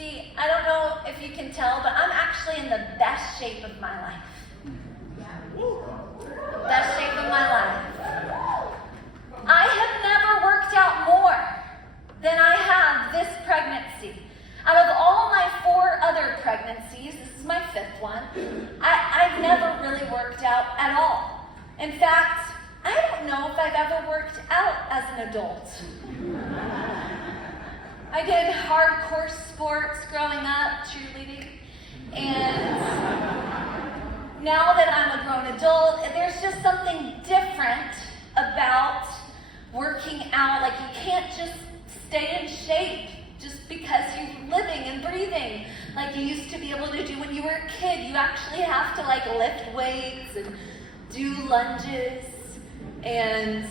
See, I don't know if you can tell, but I'm actually in the best shape of my life. Best shape of my life. I have never worked out more than I have this pregnancy. Out of all my 4 other pregnancies, this is my 5th one, I've never really worked out at all. In fact, I don't know if I've ever worked out as an adult. I did hardcore sports growing up, cheerleading, and now that I'm a grown adult, there's just something different about working out. Like, you can't just stay in shape just because you're living and breathing like you used to be able to do when you were a kid. You actually have to like lift weights and do lunges and,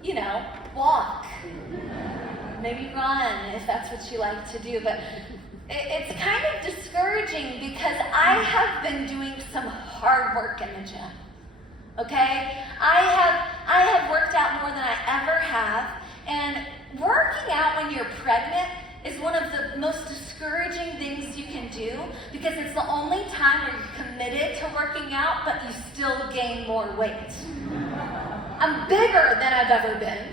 you know, walk. Maybe run if that's what you like to do. But it's kind of discouraging because I have been doing some hard work in the gym. Okay? I have worked out more than I ever have. And working out when you're pregnant is one of the most discouraging things you can do because it's the only time where you're committed to working out, but you still gain more weight. I'm bigger than I've ever been,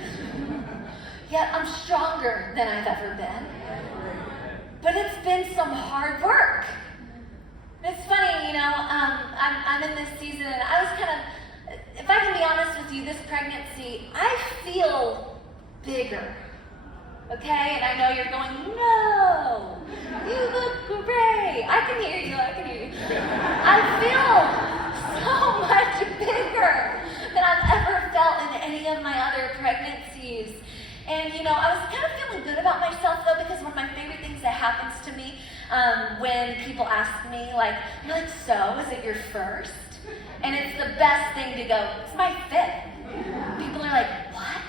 yet I'm stronger than I've ever been. But it's been some hard work. It's funny, you know, I'm in this season and I was kind of, if I can be honest with you, this pregnancy, I feel bigger. Okay, and I know you're going, no, you look great. I can hear you, I can hear you. I feel so much bigger than I've ever felt in any of my other pregnancies. And you know, I was kind of feeling good about myself though, because one of my favorite things that happens to me when people ask me, like, you're like, so, is it your first? And it's the best thing to go, it's my 5th. People are like, what?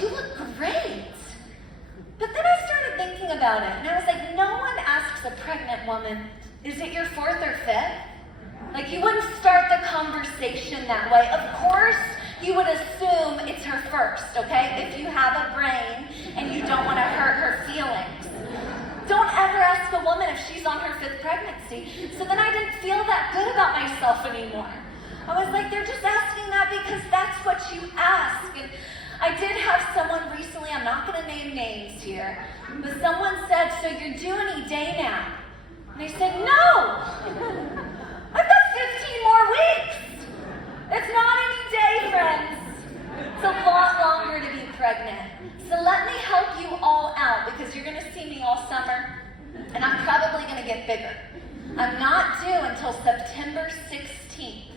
You look great. But then I started thinking about it, and I was like, no one asks a pregnant woman, is it your 4th or 5th? Like, you wouldn't start the conversation that way. Of course, you would assume it's her first, okay? If you have a brain and you don't want to hurt her feelings. Don't ever ask a woman if she's on her 5th pregnancy. So then I didn't feel that good about myself anymore. I was like, they're just asking that because that's what you ask. And I did have someone recently, I'm not going to name names here, but someone said, so you're due any day now? And I said, no! I've got 15 more weeks! It's not any day, friends. It's a lot longer to be pregnant. So let me help you all out because you're going to see me all summer and I'm probably going to get bigger. I'm not due until September 16th.